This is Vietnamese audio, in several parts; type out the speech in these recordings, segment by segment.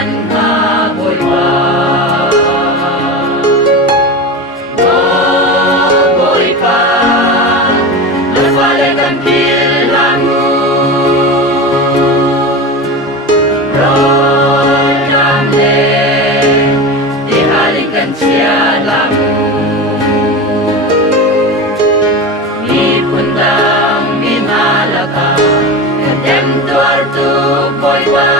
kan nga boy pa. Boy pa, nafalakan kilamu. Rodamne, dihalikan sialamu. Mipundang minalaka, kadem tuar tu boy pa.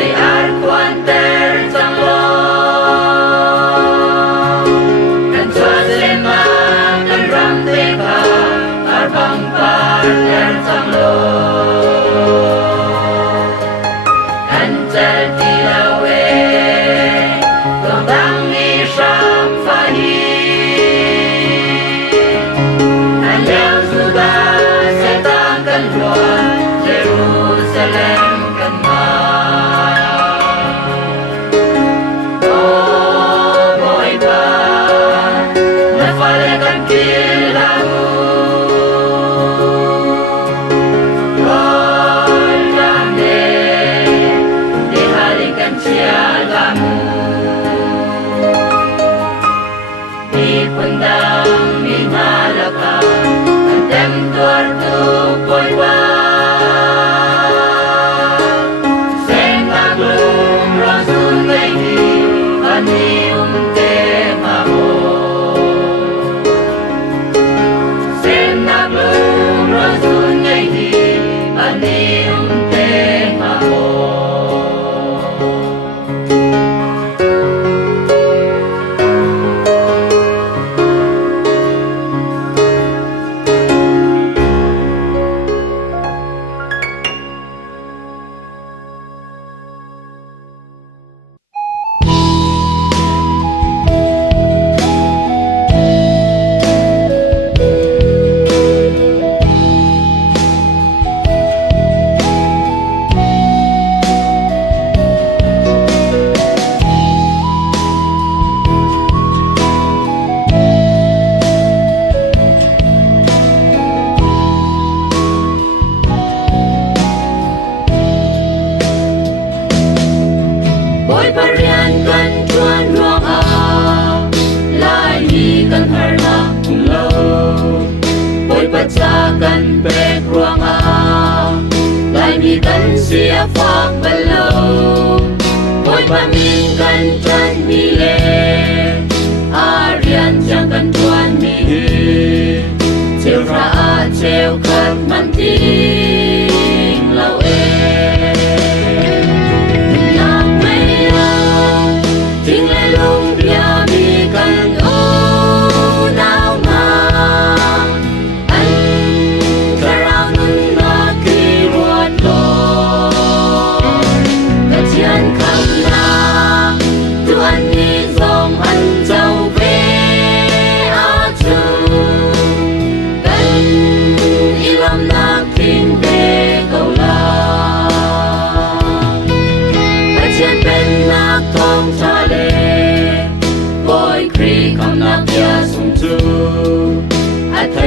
They are quanter sang lo, kan suasana kan ram teka, arbang partner sang lo, kan certi lawe, gondang ni sham fahi, kan yang sudah setang kan luar Jerusalem kan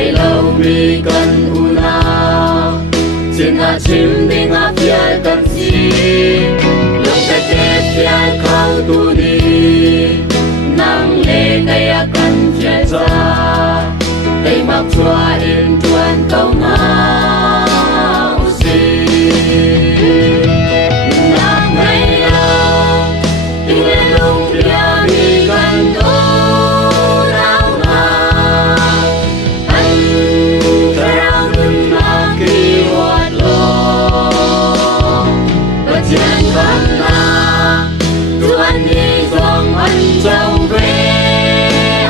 ngày lâu mi cần una xin a chim đi ngã phía cần gì lúc ta chết phía khâu tu đi nang lệ cây a cần chia ra cây mặc chua in tuan câu ngã usi nang ngày lâu tình lên lung phía mi cần tu nào mà anh theo đừng mà kỳ hoạt lo và chiến không là tuan đi dòng anh trong về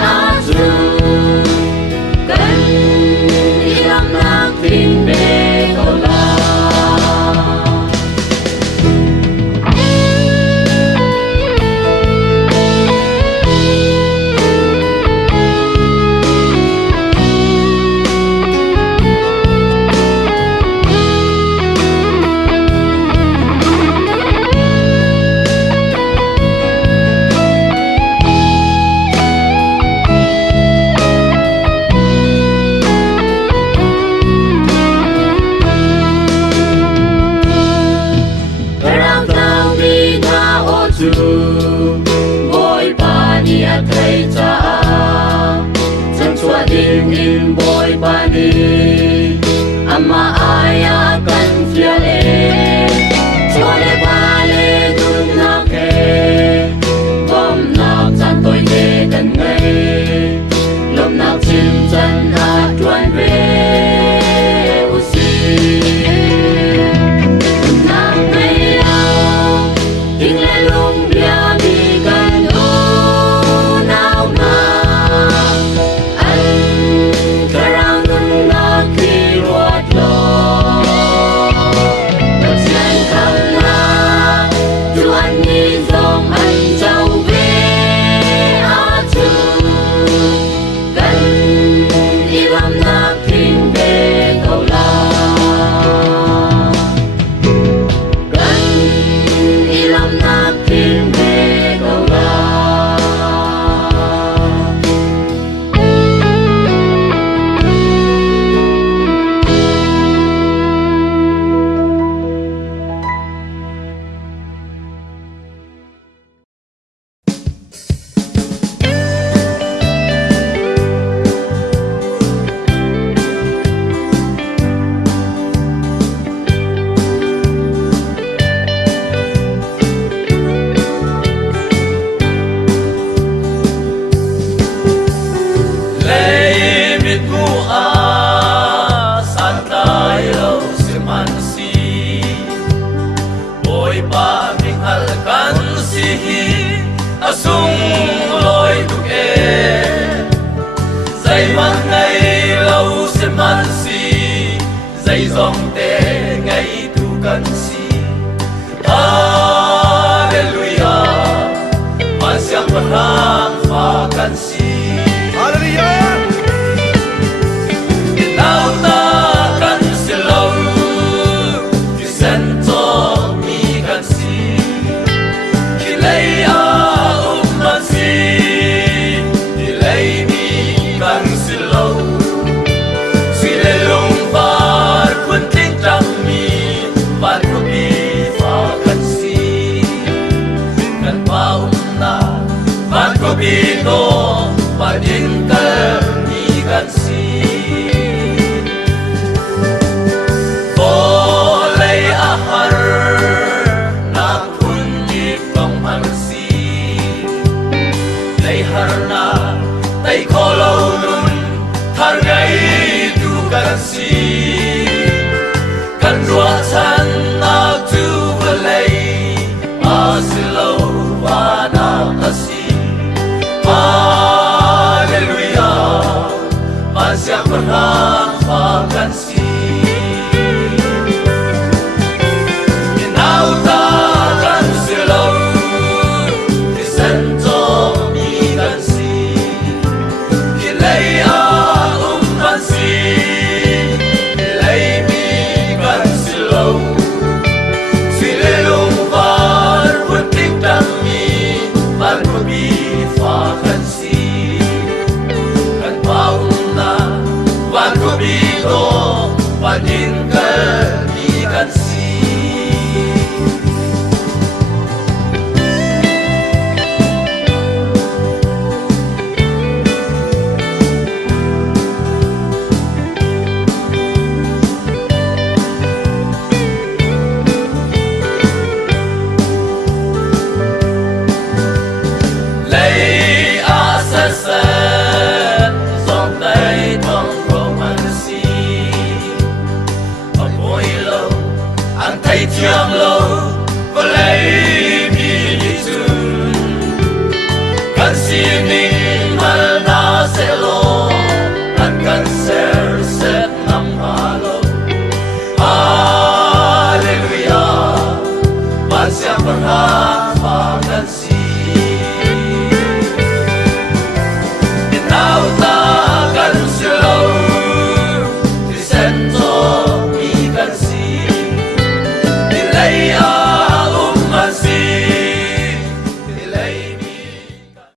á dù cần đi làm nạc tìm về câu la boy pani athai cha chan chua ding in boy pani ama aya kan fia le chua le ba le dun na ke bom na chan toi te kan ngai lom na chim chan a tuan ve dây dòng tê ngay tu cần si Hallelujah man siang berang fa cần si Hallelujah now ta cần si lâu thì sen cho mi cần si khi lấy man si thì lấy mi cần si lâu suy lên lung Bino padin kami kansi Boleh ahar nak kundi pang mansi Lay harna tay kolaw nun hargay tu kansi Kanruatan na tu balay asilaw wana kasi Hallelujah, man siang berhak makan si